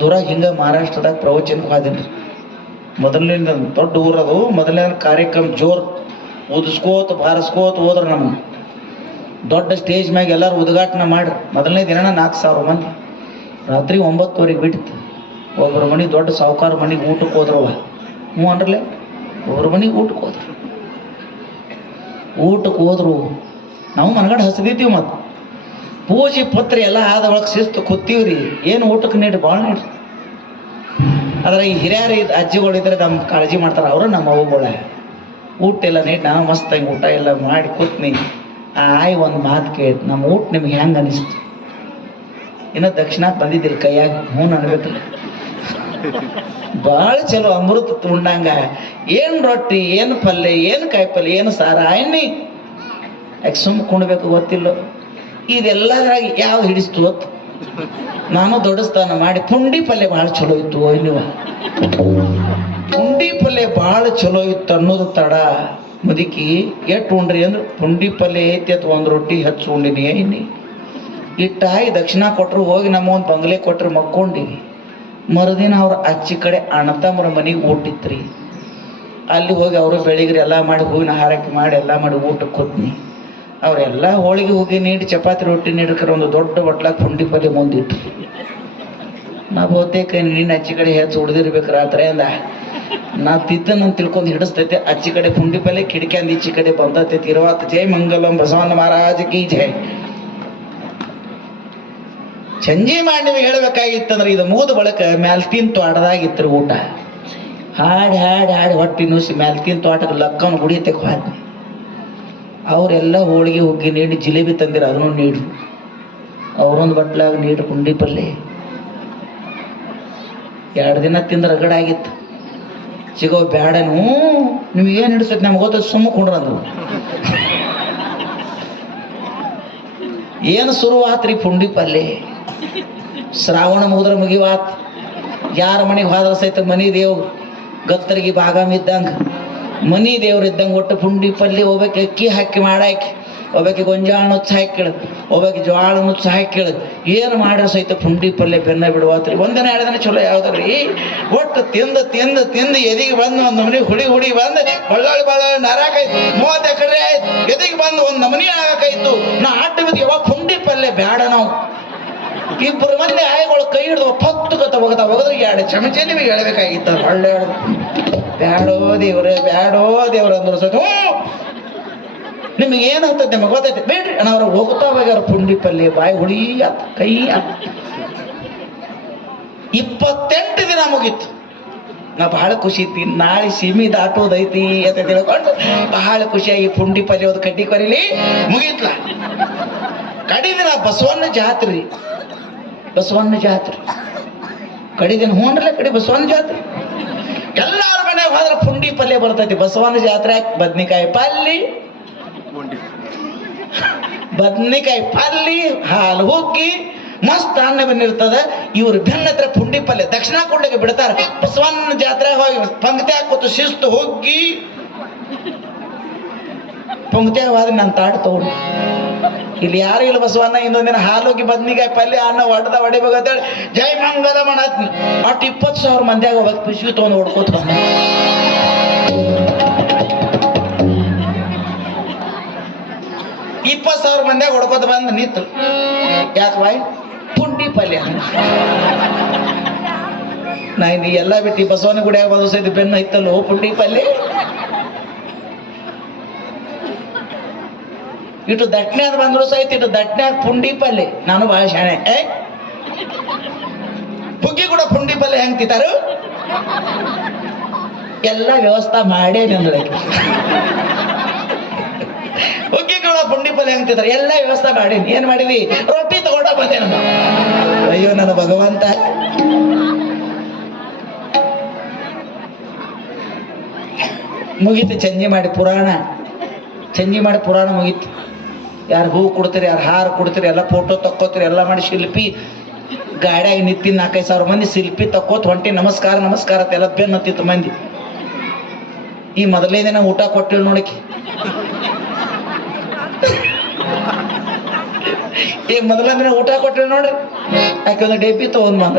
ಒಂದು ಊರಾಗ ಹಿಂಗೆ ಮಹಾರಾಷ್ಟ್ರದಾಗ ಪ್ರವಚನಕ್ಕೆ ಹೋದಿನಿ. ಮೊದಲನೇದ ದೊಡ್ಡ ಊರದು. ಮೊದಲನೇ ಕಾರ್ಯಕ್ರಮ ಜೋರು ಊದಿಸ್ಕೋತ ಬಾರಿಸ್ಕೋತ ಹೋದ್ರೆ ನಮ್ಗೆ ದೊಡ್ಡ ಸ್ಟೇಜ್ ಮ್ಯಾಗ ಎಲ್ಲರೂ ಉದ್ಘಾಟನೆ ಮಾಡ್ರಿ. ಮೊದಲನೇ ದಿನ 4,000 ಮಂದಿ. ರಾತ್ರಿ 9:00 ಬಿಟ್ಟಿತ್ತು. ಒಬ್ಬರ ಮನೆಗೆ ದೊಡ್ಡ ಸಾಹುಕಾರ ಮನೆಗೆ ಊಟಕ್ಕೆ ಹೋದ್ರವ. ಹ್ಞೂ ಅಂದ್ರಲ್ಲೇ ಒಬ್ಬರ ಮನೆಗೆ ಊಟಕ್ಕೆ ಹೋದ್ರು. ನಾವು ಮನಗಂಡು ಹಸಿದಿದ್ದೀವಿ. ಮತ್ತು ಪೂಜೆ ಪತ್ರ ಎಲ್ಲ ಆದ ಒಳಗೆ ಶಿಸ್ತು ಕೂತೀವ್ರಿ. ಏನು ಊಟಕ್ಕೆ ನೀಡ್ರಿ, ಭಾಳ ನೀಡ್ರಿ. ಆದರೆ ಈ ಹಿರಿಯರು ಅಜ್ಜಿಗಳಿದ್ರೆ ನಮ್ಮ ಕಾಳಜಿ ಮಾಡ್ತಾರೆ. ಅವರು ನಮ್ಮ ಅವ್ವಗಳ ಊಟ ಎಲ್ಲ ನೀಡಿ ನಾವು ಮಸ್ತಾಗಿ ಊಟ ಎಲ್ಲ ಮಾಡಿ ಕೂತ್ನಿ. ಆಯ್ ಒಂದು ಮಾತು ಕೇಳಿದ್, ನಮ್ಮ ಊಟ ನಿಮ್ಗೆ ಹೆಂಗೆ ಅನಿಸ್ತು? ಇನ್ನೂ ದಕ್ಷಿಣಕ್ಕೆ ಬಂದಿದ್ದಿಲ್ಲ ಕೈಯಾಗ. ಹ್ಞೂ ಅನ್ಬೇಕಲ್ಲ. ಭಾಳ ಚಲೋ ಅಮೃತ ಉಂಡಂಗ. ಏನು ರೊಟ್ಟಿ, ಏನು ಪಲ್ಯ, ಏನು ಕಾಯಿಪಲ್ಯ, ಏನು ಸಾರ, ಎಣ್ಣೆ ಯಾಕೆ ಸುಮ್ಮ ಕುಣ್ಬೇಕು ಗೊತ್ತಿಲ್ಲ. ಇದೆಲ್ಲದ್ರಾಗ ಯಾವ ಹಿಡಿಸ್ತು ಹೊತ್ತು ನಾನು ದೊಡ್ಡ ಸ್ಥಾನ ಮಾಡಿ. ಪುಂಡಿ ಪಲ್ಯ ಭಾಳ ಚಲೋ ಇತ್ತು. ನೀವು ಪುಂಡಿ ಪಲ್ಯ ಭಾಳ ಚಲೋ ಇತ್ತು ಅನ್ನೋದು ತಡ ಮುದುಕಿ ಎಷ್ಟು ಉಂಡ್ರಿ ಅಂದ್ರೆ ಪುಂಡಿ ಪಲ್ಯ ಐತಿ ಅಥವಾ ಒಂದು ರೊಟ್ಟಿ ಹಚ್ಚಿ ಉಂಡಿನಿ. ಏನಿ ಇಟ್ಟಾಗಿ ದಕ್ಷಿಣ ಕೊಟ್ಟರು. ಹೋಗಿ ನಮ್ಮ ಒಂದು ಬಂಗ್ಲೆ ಕೊಟ್ಟರು, ಮಕ್ಕೊಂಡಿವಿ. ಮರುದಿನ ಅವ್ರ ಅಚ್ಚಿ ಕಡೆ ಅಣ್ಣತಮ್ಮರ ಮನೆಗೆ ಊಟಿತ್ರಿ. ಅಲ್ಲಿ ಹೋಗಿ ಅವರು ಬೆಳಿಗ್ರಿ ಎಲ್ಲ ಮಾಡಿ ಹೂವಿನ ಹಾರಕ್ಕೆ ಮಾಡಿ ಎಲ್ಲ ಮಾಡಿ ಊಟಕ್ಕೆ ಕೂತ್ನಿ. ಅವರೆಲ್ಲ ಹೋಳಿಗೆ ಹೋಗಿ ನೀಡಿ ಚಪಾತಿ ರೊಟ್ಟಿ ನೀಡ್ಕರ ಒಂದು ದೊಡ್ಡ ಬಟ್ಲಾಗ ಪುಂಡಿ ಪಲ್ಯ ಮುಂದಿಟ್ರು. ನಾ ಬಹುತೇಕ ನಿನ್ನ ಅಚ್ಚಿ ಕಡೆ ಹೆಚ್ಚು ಉಳಿದಿರ್ಬೇಕು ರಾತ್ರಿ ಅಂದ. ನಾ ತಿದ್ದನಂತ ತಿಳ್ಕೊಂಡು ಹಿಡಿಸ್ತೈತೆ. ಅಚ್ಚಿ ಕಡೆ ಪುಂಡಿ ಪಲ್ಯ ಕಿಡಿಕೆ ಅಂದ ಈಚಿ ಕಡೆ ಬಂದೈತೆ. ಇರುವತ್ತು ಜೈ ಮಂಗಲಂ ಬಸವಣ್ಣ ಮಹಾರಾಜ ಕಿ ಜೈ. ಸಂಜೆ ಮಾಡಿ ನೀವು ಹೇಳ್ಬೇಕಾಗಿತ್ತಂದ್ರೆ ಇದು ಮುಗಿದ ಬಳಕ ಮ್ಯಾಲ್ತಿನ ತೋಟದಾಗಿತ್ತು ಊಟ. ಹಾಡಿ ಹಾಡಿ ಹಾಡಿ ಹೊಟ್ಟಿ ನುಸಿ ಮ್ಯಾಲ್ತಿನ ತೋಟಕ್ಕೆ ಲಕ್ಕನ ಗುಡಿ ತೆಗೆ ಹೋದ್ನಿ. ಅವರೆಲ್ಲ ಹೋಳಿಗೆ ಹುಗ್ಗಿ ನೀಡಿ ಜಿಲೇಬಿ ತಂದಿರ ಅದನ್ನು ನೀಡು. ಅವರೊಂದು ಬಟ್ಲಾಗ ನೀಡು ಪುಂಡಿ ಪಲ್ಯ. 2 ದಿನ ತಿಂದ ರಗಡಾಗಿತ್ತು. ಸಿಗೋ ಬ್ಯಾಡನು ನಿಮ್ಗೇನು ಹಿಡಿಸ್ತೈತೆ ನಮ್ಗೆ ಗೊತ್ತ, ಸುಮ್ಮ ಕುಂಡ್ರಂದ್ರು. ಏನು ಶುರುವಾತ್ರಿ ಪುಂಡಿ ಪಲ್ಯ. ಶ್ರಾವಣ ಮುಗಿದ್ರೆ ಮುಗಿವಾತ್. ಯಾರ ಮನೆಗೆ ಹೋದ್ರ ಸಹಿತ ಮನಿ ದೇವ್ ಗತ್ತರಿಗೆ ಬಾಗಾಮ ಇದ್ದಂಗೆ, ಮನಿ ದೇವ್ರು ಇದ್ದಂಗೆ ಒಟ್ಟು ಪುಂಡಿ ಪಲ್ಯ. ಹೋಗ್ಬೇಕು ಅಕ್ಕಿ ಹಾಕಿ ಮಾಡಾಕಿ, ಒಬ್ಬಾಕಿ ಗೊಂಜಾಳ ನುಚ್ಚ ಹಾಕಿ ಕೇಳದ್, ಒಬ್ಬಾಕಿ ಜ್ವಾಳ ನುಚ್ಚ ಹಾಕಿ ಕೇಳದ್. ಏನು ಮಾಡ್ರೆ ಸಹಿತ ಪುಂಡಿ ಪಲ್ಯ ಬೆನ್ನ ಬಿಡುವಾತ್ರಿ. 1 ದಿನ 2 ದಿನ ಚಲೋ ಯಾವ್ದ್ರಿ. ಒಟ್ಟು ತಿಂದು ತಿಂದು ತಿಂದು ಎದಿಗೆ ಬಂದು ಒಂದು ನಮನಿ ಹುಡಿ ಬಂದು ಬಳ್ಳಾಳಿ ನರಾಕಾಯ್ತು. 30 ಎಕರೆ ಆಯ್ತು. ಎದಿಗೆ ಬಂದು ಒಂದು ನಮನಿ ಆಗಾಕಾಯ್ತು. ನಾ ಆಟ ಬಿದ್ದು ಯಾವಾಗ ಪುಂಡಿ ಪಲ್ಯ ಬೇಡ. ನಾವು 2 ಮಂದಿ ಆಯ್ಗಳು ಕೈ ಹಿಡಿದು ಪತ್ತು ಒಗದ್ರೆ 2 ಚಮಚ ನಿಮಗೆ ಹೇಳ್ಬೇಕಾಗಿತ್ತು. ಒಳ್ಳೆ ಬ್ಯಾಡೋ ದೇವ್ರ ಅಂದ್ರು ಸತ. ನಿಮಗೆ ಏನಾಗ್ತದೆ ನಮಗೆ ಗೊತ್ತೈತೆ ಬೇಡ್ರಿ ಅಣ್ಣವ್ರ. ಹೋಗ್ತಾ ಹೋಗ್ಯಾರ ಪುಂಡಿ ಪಲ್ಯ ಬಾಯಿ ಹುಳಿ ಆತ ಕೈ ಆತ. 28 ದಿನ ಮುಗೀತು. ನಾ ಬಹಳ ಖುಷಿ ಇತ್ತು. ನಾಳೆ ಸೀಮಿ ದಾಟೋದೈತಿ ಅಂತ ತಿಳ್ಕೊಂಡು ಬಹಳ ಖುಷಿಯಾಗಿ ಪುಂಡಿ ಪಲ್ಯ ಹೋದ್ ಕಡ್ಡಿ ಕೊರಿಲಿ ಮುಗೀತ್ಲ. ಕಡಿ ದಿನ ಬಸವಣ್ಣ ಜಾತ್ರೆ. ಕಡಿ ದಿನ ಹ್ಞೂನ್ರಲ್ಲ ಕಡಿ ಬಸವಣ್ಣ ಜಾತ್ರೆ. ಎಲ್ಲಾರ ಮನೆಗೆ ಹೋದ್ರೆ ಪುಂಡಿ ಪಲ್ಯ ಬರ್ತೈತಿ. ಬಸವಣ್ಣ ಜಾತ್ರೆ ಬದ್ನಿಕಾಯಿ ಪಲ್ಲಿ ಹಾಲು ಹುಗ್ಗಿ ಮಸ್ತ್ ಅನ್ನ ಬಂದಿರ್ತದ. ಇವ್ರು ಬೆನ್ನ ಹತ್ರ ಪುಂಡಿ ಪಲ್ಯ ದಕ್ಷಿಣ ಕೊಂಡಗೆ ಬಿಡ್ತಾರ. ಬಸವಣ್ಣ ಜಾತ್ರೆ ಹೋಗಿ ಪಂಕ್ತಿ ಹಾಕೋತು ಶಿಸ್ತು ಹೋಗಿ ಪಂಕ್ತಿ ಹೋದ್ರೆ ನಾನು ತಾಟ್ ತಗೊಂಡು ಇಲ್ಲಿ ಯಾರು ಇಲ್ಲ ಬಸವಣ್ಣ. ಇನ್ನೊಂದಿನ ಹಾಲು ಹೋಗಿ ಬದ್ನಿಕಾಯಿ ಪಲ್ಯ ಅನ್ನ ಹೊಡಿಬೇಕಂತೇಳಿ ಜೈ ಮಂಗಲ ಮಾಡತ್. ಒಟ್ಟು 20,000 ಮಂದಿಯಾಗ ಹೋಗ್ಬೇಕು. ಪಿಶ್ವಿ ತಗೊಂಡು ಹೊಡ್ಕೋತ ಬಂದ. 20,000 ಮಂದಿಯಾಗ ಹೊಡ್ಕೋತ ಬಂದು ನಿಂತು. ಯಾಕೆ ಬಾಯ್ ಪುಂಡಿ ಪಲ್ಯ. ನಾ ಇನ್ನು ಎಲ್ಲ ಬಿಟ್ಟು ಬಸವನ ಗುಡಿಯಾಗ ಬಂದು ಸಹಿತ ಬೆನ್ನು ಇತ್ತಲ್ಲೋ ಪುಂಡಿ ಪಲ್ಯ. ಇಟ್ಟು ದಟ್ನ್ಯಾಗ ಬಂದ್ರು ಸಹಿತ ಇಟ್ಟು ದಟ್ನ್ಯಾಗ ಪುಂಡಿ ಪಲ್ಯ. ನಾನು ಭಾಳ ಶಾಣೆ. ಹುಗ್ಗಿ ಕೂಡ ಪುಂಡಿ ಪಲ್ಯ ಹೆಂಗ್ ತಿಂತಾರು ಎಲ್ಲ ವ್ಯವಸ್ಥೆ ಮಾಡೇ ನಂದಳಕ್ಕೆ. ಹುಗ್ಗಿ ಕೂಡ ಪುಂಡಿ ಪಲ್ಯ ಹೆಂಗ್ ತಿಂತಾರೆ ಎಲ್ಲ ವ್ಯವಸ್ಥೆ ಮಾಡೀನಿ. ಏನ್ ಮಾಡಿದಿ? ರೊಟ್ಟಿ ತಗೊಂಡ ಬಂದೆ. ಅಯ್ಯೋ ನನ್ನ ಭಗವಂತ. ಮುಗೀತು ಚಂಜಿ ಮಾಡಿ ಪುರಾಣ ಮುಗೀತು. ಯಾರು ಹೂ ಕೊಡ್ತೀರಿ, ಯಾರು ಹಾರ ಕೊಡ್ತೀರಿ, ಎಲ್ಲ ಫೋಟೋ ತಕ್ಕೋತೀರಿ, ಎಲ್ಲ ಮಾಡಿ ಶಿಲ್ಪಿ ಗಾಡಿಯಾಗಿ ನಿಂತಿನ 4,000 ಮಂದಿ ಶಿಲ್ಪಿ ತಕ್ಕೋತ್ ಹೊಂಟಿ. ನಮಸ್ಕಾರ ಅಂತ ಎಲ್ಲ ಬೆನ್ನು ಹತ್ತಿತ್ತು ಮಂದಿ. ಈ ಮೊದಲನೇ ದಿನ ಊಟ ಕೊಟ್ಟಿಲ್ಲ ನೋಡಕ್ಕೆ. ಈ ಮೊದಲನೇ ದಿನ ಊಟ ಕೊಟ್ಟಿಲ್ಲ ನೋಡ್ರಿ. ಯಾಕೆ ಒಂದು ಡಬ್ಬಿ ತಗೊಂಡ್ ಬಂದ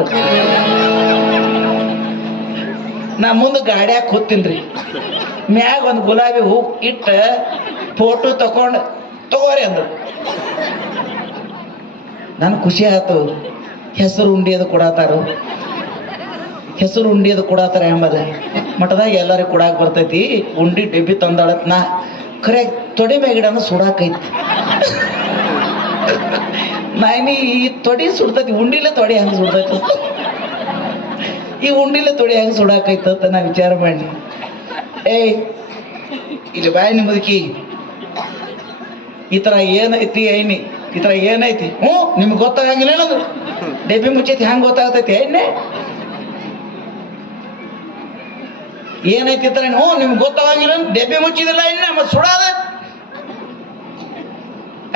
ನಾ ಮುಂದೆ ಗಾಡ್ಯಾಗ ಕೂತಿನ್ರಿ, ಮ್ಯಾಗ ಒಂದು ಗುಲಾಬಿ ಹೂ ಇಟ್ಟ ಫೋಟೋ ತಕೊಂಡು ತಗೋರಿ ಅಂದ್ರು. ನನ್ ಖುಷಿ ಆಯ್ತು. ಹೆಸರು ಉಂಡಿಯದು ಕೊಡತಾರು, ಹೆಸರು ಉಂಡಿಯದು ಕೊಡತಾರ ಎಂಬದ ಮಠದಾಗ ಎಲ್ಲರಿಗೂ ಕೊಡಾಕ್ ಬರ್ತೈತಿ. ಉಂಡಿ ಡಬ್ಬಿ ತಂದಾಳತ್ ನಾ ಖರೆ ತೊಡೆ ಮ್ಯಾಗಿಡನ ಸುಡಾಕೈತಿ. ನಾನಿ ಈ ತೊಡಿ ಸುಡ್ತೈತಿ, ಉಂಡಿಲೆ ತೊಡೆ ಹೆಂಗ್ ಸುಡ್ತೈತಿ, ಈ ಉಂಡಿಲೆ ತೊಡೆ ಹೆಂಗ್ ಸುಡಾಕೈತ ನಾ ವಿಚಾರ ಮಾಡಿ, ಏಯ್ ಇಲ್ಲಿ ಬಾಯಿ ನಿಮ್ಮದಕ್ಕಿ ಈ ತರ ಏನೈತಿ ಐನಿ, ಈ ತರ ಏನೈತಿ, ನಿಮ್ಗೆ ಗೊತ್ತಾಗಂಗಿಲ್ಲ ಏನದು, ಡಬ್ಬಿ ಮುಚ್ಚೈತಿ ಹೆಂಗ್ ಗೊತ್ತಾಗತೈತಿ ಐನೆ ಏನೈತಿ ತರ ನಿಮ್ಗೆ ಗೊತ್ತಾಗಂಗಿಲ್ಲ, ಡಬ್ಬಿ ಮುಚ್ಚಿದಿಲ್ಲ ಇನ್ನ ಮತ್ತೆ ಸುಡಾದ.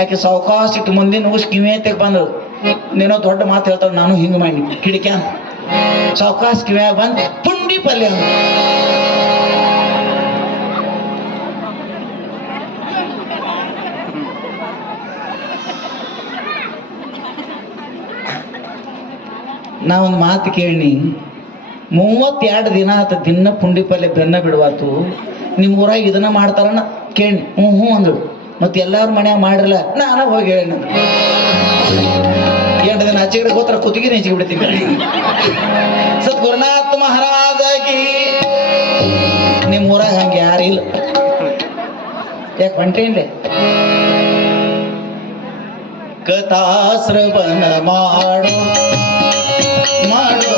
ಆಕೆ ಸಾವಕಾಶ ಇಟ್ಟು ಮುಂದಿನ ಉಸ್ ಕಿವಿ ತೆಗ್ ಬಂದ್ರು. ನೀನೋ ದೊಡ್ಡ ಮಾತು ಹೇಳ್ತಾಳ, ನಾನು ಹಿಂಗೆ ಮಾಡಿ ಕಿಡಿಕ್ಯ ಅಂತ ಸಾವಕಾಶ ಕಿವಿಯಾಗ ಬಂದು ಪುಂಡಿ ಪಲ್ಯ ಅಂದ್ರು. ನಾ ಒಂದು ಮಾತು ಕೇಳಿ, 32 ದಿನ ಆತ ದಿನ ಪುಂಡಿ ಪಲ್ಯ ಬೆನ್ನ ಬಿಡುವಾತು, ನಿಮ್ಮ ಊರಾಗ ಇದನ್ನ ಮಾಡ್ತಾರನ ಕೇಳಿ. ಹ್ಞೂ ಅಂದ್ರು. ಮತ್ತೆ ಎಲ್ಲಾರು ಮನ್ಯಾಗ ಮಾಡಿರಲ್ಲ, ನಾನ ಹೋಗಿ ಹೇಳಿ 8 ದಿನ ಆಚೆಗಡೆ ಹೋತ್ರ ಕುತ್ತಿಗೆ ನೆಚ್ಚಿಗೆ ಬಿಡ್ತೀನಿ. ಸದ್ಗುರುನಾಥ ಮಹಾರಾಜಾಗಿ ನಿಮ್ಮ ಊರಾಗ ಹಂಗೆ ಯಾರು ಇಲ್ಲ. ಯಾಕೆ ಹೊಂಟೇನ್ಲೆ ಕಥಾ ಶ್ರವಣ ಮಾಡು ಮಾಡು